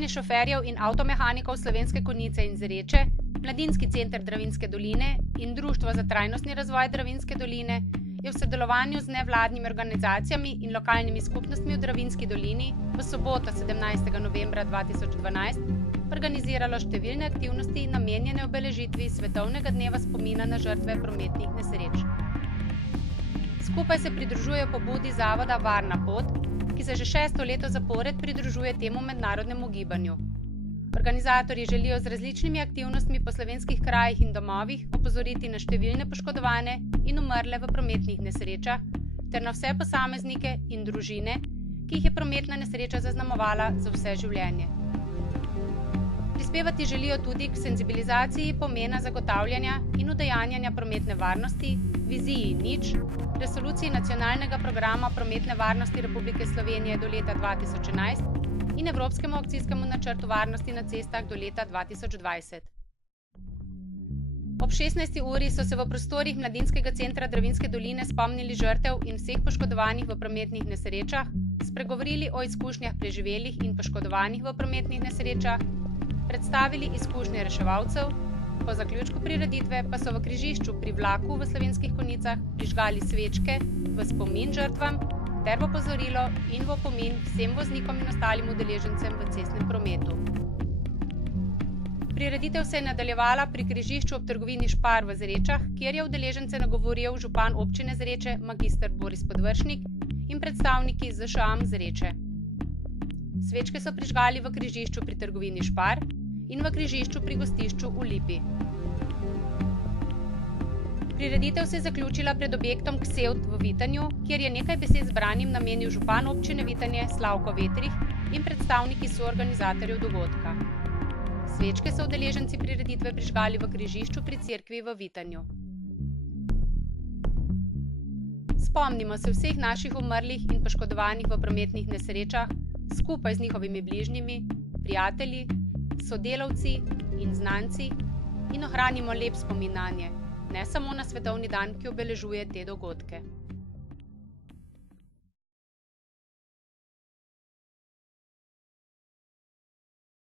Združenje šoferjev in avtomehanikov Slovenske Konjice in Zreče, Mladinski center Dravinjske doline in Društvo za trajnostni razvoj Dravinjske doline je v sodelovanju z nevladnimi organizacijami in lokalnimi skupnostmi v Dravinjski dolini v soboto 17. novembra 2012 organiziralo številne aktivnosti namenjene obeležitvi Svetovnega dneva spomina na žrtve prometnih nesreč. Skupaj se pridružuje pobudi zavoda Varna pot, ki se že 6. leto zapored pridružuje temu mednarodnemu gibanju. Organizatorji želijo z različnimi aktivnostmi po slovenskih krajih in domovih opozoriti na številne poškodovane in umrle v prometnih nesrečah ter na vse posameznike in družine, ki jih je prometna nesreča zaznamovala za vse življenje. Prispevati želijo tudi k senzibilizaciji pomena zagotavljanja in udejanjanja prometne varnosti, viziji nič, resoluciji nacionalnega programa prometne varnosti Republike Slovenije do leta 2011 in Evropskemu akcijskemu načrtu varnosti na cestah do leta 2020. Ob 16. uri so se v prostorih Mladinskega centra Dravinjske doline spomnili žrtev in vseh poškodovanih v prometnih nesrečah, spregovorili o izkušnjah preživelih in poškodovanih v prometnih nesrečah, predstavili izkušnje reševalcev, po zaključku prireditve pa so v križišču pri vlaku v Slovenskih Konjicah prižgali svečke v spomin žrtvam ter v opozorilo in v opomin vsem voznikom in ostalim udeležencem v cestnem prometu. Prireditev se je nadaljevala pri križišču ob trgovini Špar v Zrečah, kjer je udeležence nagovoril župan občine Zreče mag. Boris Podvršnik in predstavniki ZŠAM Zreče. Svečke so prižgali v križišču pri trgovini Špar in v križišču pri gostišču v Lipi. Prireditev se je zaključila pred objektom Ksevt v Vitanju, kjer je nekaj besed zbranim namenil župan občine Vitanje Slavko Vetrih in predstavniki soorganizatorjev dogodka. Svečke so udeleženci prireditve prižgali v križišču pri cerkvi v Vitanju. Spomnimo se vseh naših umrlih in poškodovanih v prometnih nesrečah skupaj z njihovimi bližnjimi, prijatelji, sodelavci in znanci in ohranimo lep spomin nanje, ne samo na svetovni dan, ki obeležuje te dogodke.